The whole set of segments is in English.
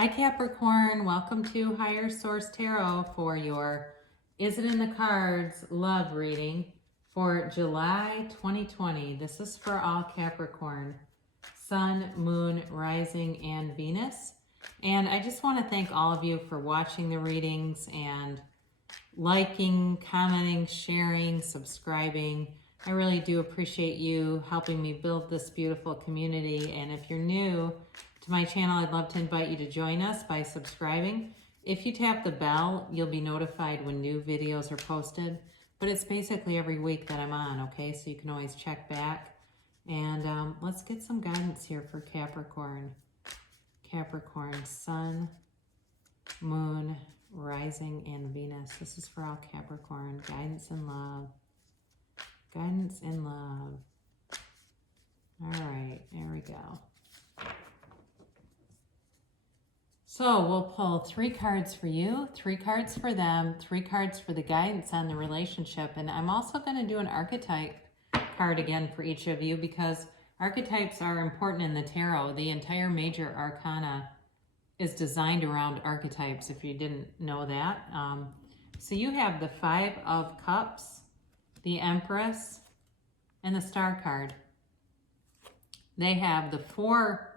Hi Capricorn, welcome to Higher Source Tarot for your Is It in the Cards love reading for July 2020. This is for all Capricorn, Sun, Moon, Rising, and Venus. And I just want to thank all of you for watching the readings and liking, commenting, sharing, subscribing. I really do appreciate you helping me build this beautiful community. And if you're new to my channel, I'd love to invite you to join us by subscribing. If you tap the bell, you'll be notified when new videos are posted. But it's basically every week that I'm on, okay? So you can always check back. And let's get some guidance here for Capricorn. Capricorn, Sun, Moon, Rising, and Venus. This is for all Capricorn. Guidance and love. Guidance and love. All right, there we go. So we'll pull 3 cards for you, 3 cards for them, 3 cards for the guidance on the relationship. And I'm also going to do an archetype card again for each of you because archetypes are important in the tarot. The entire major arcana is designed around archetypes, if you didn't know that. So you have the 5 of Cups, the Empress, and the Star card. They have the 4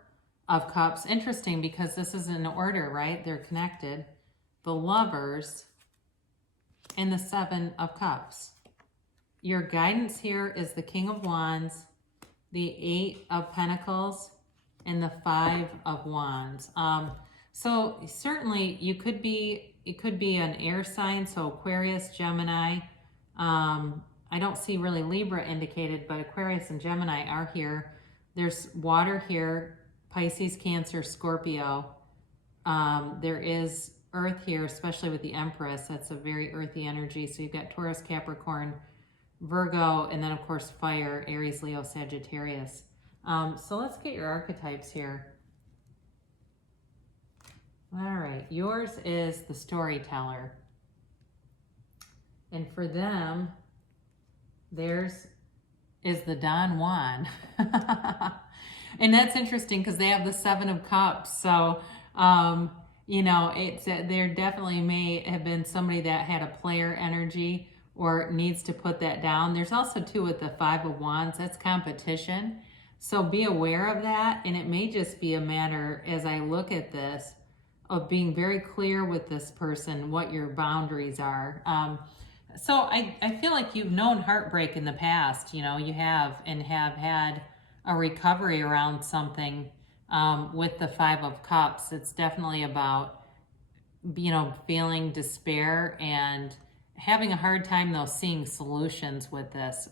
of Cups. Interesting because this is in order, right? They're connected. The Lovers and the 7 of Cups. Your guidance here is the King of Wands, the 8 of Pentacles, and the 5 of Wands. So certainly it could be an air sign, so Aquarius, Gemini. I don't see really Libra indicated, but Aquarius and Gemini are here. There's water here, Pisces, Cancer, Scorpio. There is earth here, especially with the Empress. That's a very earthy energy. So you've got Taurus, Capricorn, Virgo, and then of course fire, Aries, Leo, Sagittarius. So let's get your archetypes here. All right, yours is the storyteller. And for them, theirs is the Don Juan. And that's interesting because they have the 7 of Cups. So, you know, there definitely may have been somebody that had a player energy or needs to put that down. There's also too with the 5 of Wands, that's competition. So be aware of that. And it may just be a matter, as I look at this, of being very clear with this person, what your boundaries are. So I feel like you've known heartbreak in the past, you know, you have had a recovery around something with the 5 of Cups. It's definitely about, you know, feeling despair and having a hard time though seeing solutions with this.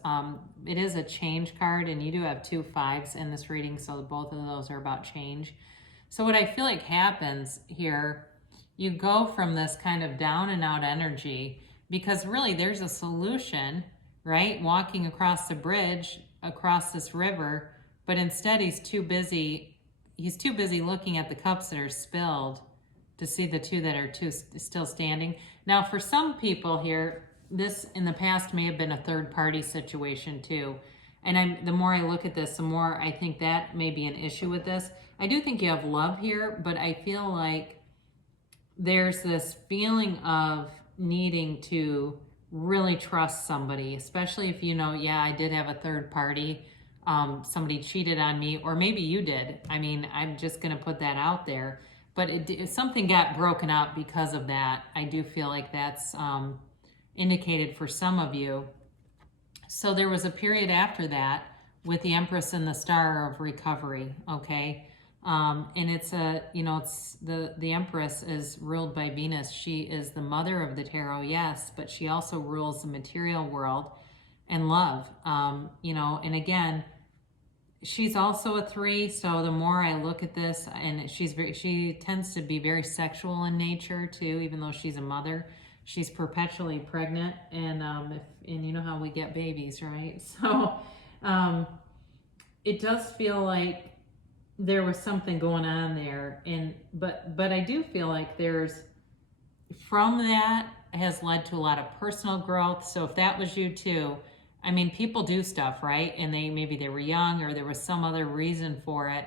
It is a change card and you do have 2 5s in this reading, so both of those are about change. So what I feel like happens here, you go from this kind of down and out energy because really there's a solution, right? Walking across the bridge, across this river, but instead he's too busy looking at the cups that are spilled to see the 2 that are still standing. Now for some people here, this in the past may have been a third party situation too. And the more I look at this, the more I think that may be an issue with this. I do think you have love here, but I feel like there's this feeling of needing to really trust somebody, especially if you know, yeah, I did have a third party. Somebody cheated on me, or maybe you did. I mean, I'm just going to put that out there. But something got broken up because of that. I do feel like that's indicated for some of you. So there was a period after that with the Empress and the Star of recovery, okay? And it's the Empress is ruled by Venus. She is the mother of the tarot, yes, but she also rules the material world and love, you know, and again, she's also a 3. So the more I look at this, and she tends to be very sexual in nature too, even though she's a mother. She's perpetually pregnant, and you know how we get babies, right? So it does feel like there was something going on there, but I do feel like from that has led to a lot of personal growth. So if that was you too, I mean, people do stuff, right? And maybe they were young or there was some other reason for it.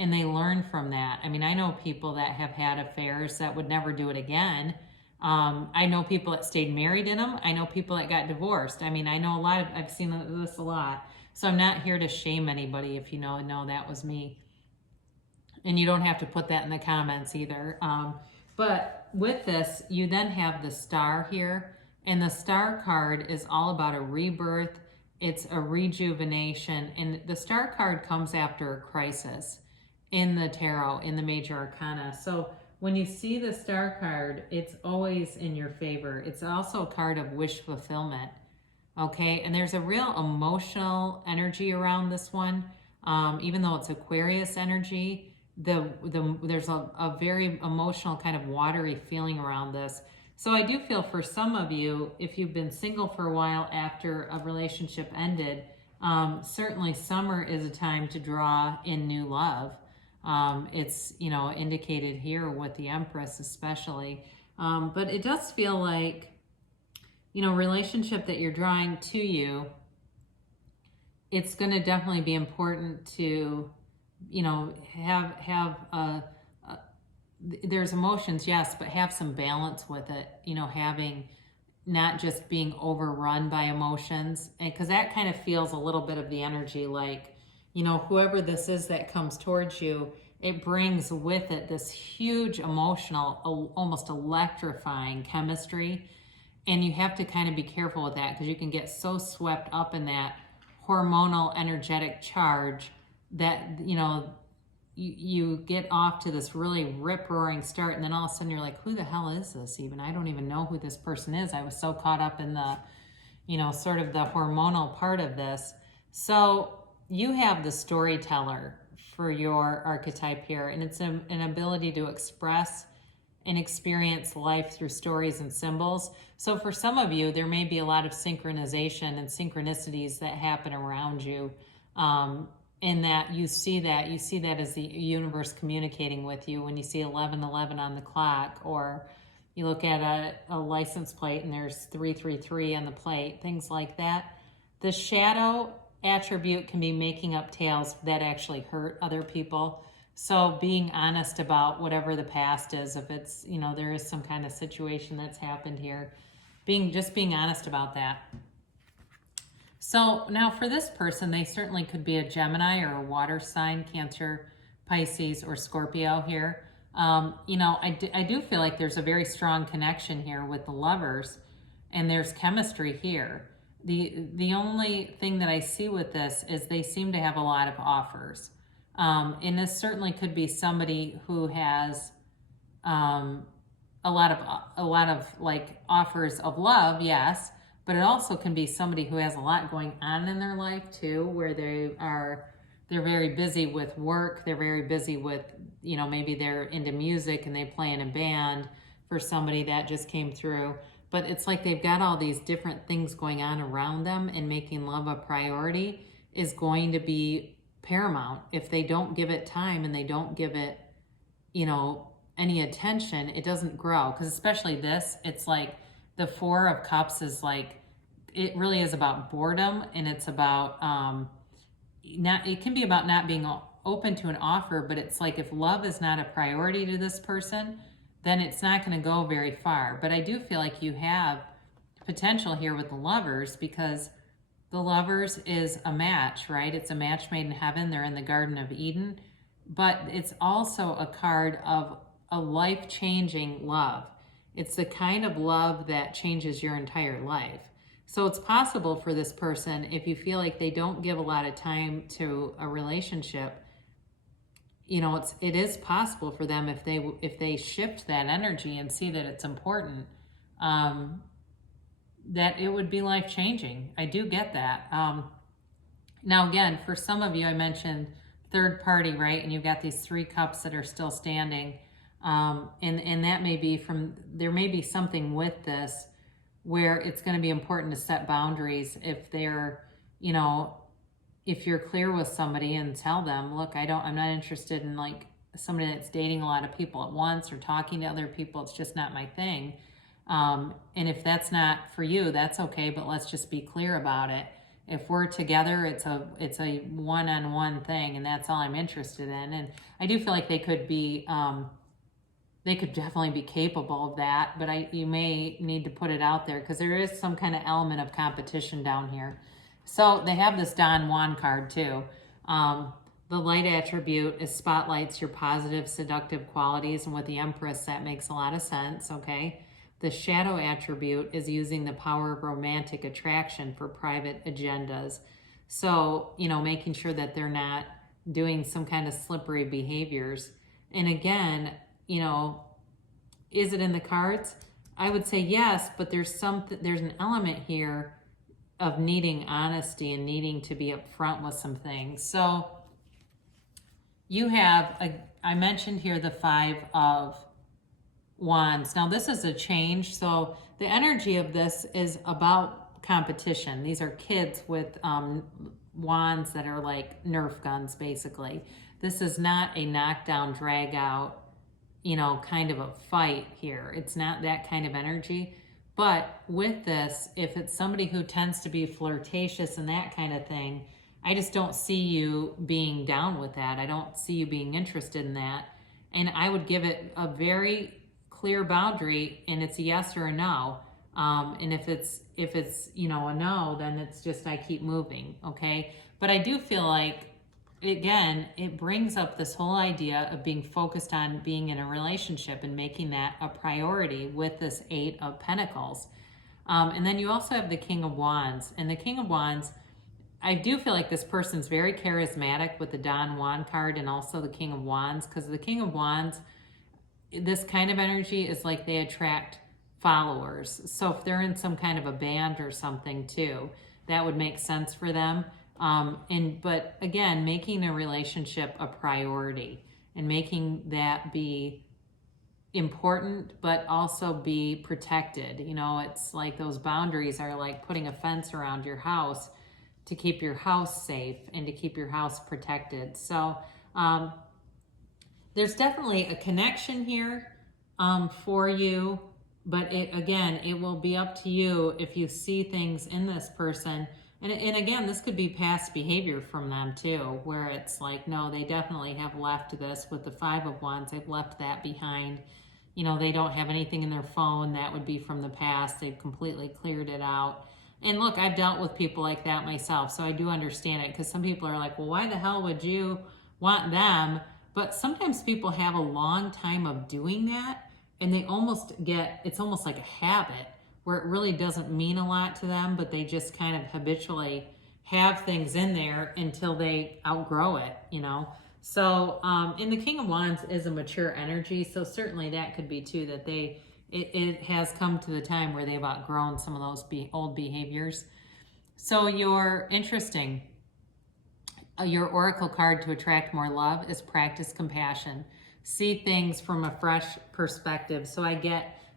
and they learn from that. I mean, I know people that have had affairs that would never do it again. I know people that stayed married in them. I know people that got divorced. I mean, I know I've seen this a lot. So I'm not here to shame anybody if you know, no, that was me. And you don't have to put that in the comments either. But with this, you then have the star here. And the star card is all about a rebirth. It's a rejuvenation. And the star card comes after a crisis in the tarot, in the major arcana. So when you see the star card, it's always in your favor. It's also a card of wish fulfillment. Okay, and there's a real emotional energy around this one. Even though it's Aquarius energy, there's a very emotional kind of watery feeling around this. So I do feel for some of you, if you've been single for a while after a relationship ended, certainly summer is a time to draw in new love. It's, you know, indicated here with the Empress especially. But it does feel like, you know, relationship that you're drawing to you, it's going to definitely be important to, you know, have there's emotions, yes, but have some balance with it, you know, having not just being overrun by emotions. And because that kind of feels a little bit of the energy like, you know, whoever this is that comes towards you, it brings with it this huge emotional, almost electrifying chemistry. And you have to kind of be careful with that because you can get so swept up in that hormonal energetic charge that, you know, you get off to this really rip-roaring start, and then all of a sudden you're like, who the hell is this even? I don't even know who this person is. I was so caught up in the, you know, sort of the hormonal part of this. So you have the storyteller for your archetype here, and it's an ability to express and experience life through stories and symbols. So for some of you, there may be a lot of synchronization and synchronicities that happen around you. In that you see that as the universe communicating with you when you see 1111 on the clock, or you look at a license plate and there's 333 on the plate, things like that. The shadow attribute can be making up tales that actually hurt other people. So being honest about whatever the past is, if it's, you know, there is some kind of situation that's happened here, being honest about that. So now for this person, they certainly could be a Gemini or a water sign, Cancer, Pisces, or Scorpio here. You know, I do feel like there's a very strong connection here with the Lovers, and there's chemistry here. The only thing that I see with this is they seem to have a lot of offers. And this certainly could be somebody who has a lot of like offers of love, yes. But it also can be somebody who has a lot going on in their life too, where they're very busy with work. They're very busy with, you know, maybe they're into music and they play in a band for somebody that just came through. But it's like they've got all these different things going on around them, and making love a priority is going to be paramount. If they don't give it time and they don't give it, you know, any attention, it doesn't grow. Because especially this, it's like the Four of Cups is like, it really is about boredom, and it's about it can be about not being open to an offer, but it's like if love is not a priority to this person, then it's not going to go very far. But I do feel like you have potential here with the Lovers, because the Lovers is a match, right? It's a match made in heaven. They're in the Garden of Eden, but it's also a card of a life-changing love. It's the kind of love that changes your entire life. So it's possible for this person, if you feel like they don't give a lot of time to a relationship, you know, it is possible for them, if they shift that energy and see that it's important, that it would be life-changing. I do get that. Now again, for some of you, I mentioned third party, right? And you've got these 3 cups that are still standing. And that may be there may be something with this where it's going to be important to set boundaries if they're, you know, if you're clear with somebody and tell them, look, I'm not interested in like somebody that's dating a lot of people at once or talking to other people. It's just not my thing. And if that's not for you, that's okay, but let's just be clear about it. If we're together, it's a one-on-one thing, and that's all I'm interested in. And I do feel like they could definitely be capable of that, but you may need to put it out there because there is some kind of element of competition down here. So they have this Don Juan card too. The light attribute is spotlights your positive, seductive qualities, and with the Empress, that makes a lot of sense, okay? The shadow attribute is using the power of romantic attraction for private agendas. So, making sure that they're not doing some kind of slippery behaviors. And again, is it in the cards? I would say yes, but there's an element here of needing honesty and needing to be upfront with some things. So you have, I mentioned here the 5 of Wands. Now this is a change. So the energy of this is about competition. These are kids with wands that are like Nerf guns, basically. This is not a knockdown, drag out, kind of a fight here. It's not that kind of energy. But with this, if it's somebody who tends to be flirtatious and that kind of thing, I just don't see you being down with that. I don't see you being interested in that. And I would give it a very clear boundary, and it's a yes or a no. And if it's a no, then it's just I keep moving, okay? But I do feel like, again, it brings up this whole idea of being focused on being in a relationship and making that a priority with this 8 of Pentacles. And then you also have the King of Wands. And the King of Wands, I do feel like this person's very charismatic with the Don Juan card and also the King of Wands, because the King of Wands, this kind of energy is like they attract followers. So if they're in some kind of a band or something too, that would make sense for them. But again, making a relationship a priority and making that be important, but also be protected. It's like those boundaries are like putting a fence around your house to keep your house safe and to keep your house protected. So, there's definitely a connection here, for you, but it will be up to you if you see things in this person. And again, this could be past behavior from them too, where it's like, no, they definitely have left this with the 5 of Wands. They've left that behind. They don't have anything in their phone. That would be from the past. They've completely cleared it out. And look, I've dealt with people like that myself, so I do understand it, because some people are like, well, why the hell would you want them? But sometimes people have a long time of doing that, and it's almost like a habit where it really doesn't mean a lot to them, but they just kind of habitually have things in there until they outgrow it, So, and the King of Wands is a mature energy, so certainly that could be too, that it has come to the time where they've outgrown some of those old behaviors. So your oracle card to attract more love is practice compassion. See things from a fresh perspective. So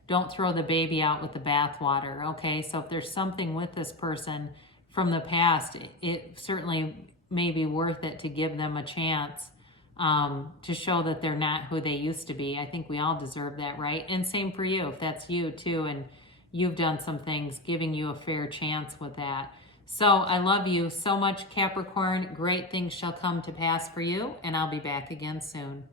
don't throw the baby out with the bathwater, okay? So if there's something with this person from the past, it certainly may be worth it to give them a chance to show that they're not who they used to be. I think we all deserve that, right? And same for you, if that's you too, and you've done some things, giving you a fair chance with that. So I love you so much, Capricorn. Great things shall come to pass for you, and I'll be back again soon.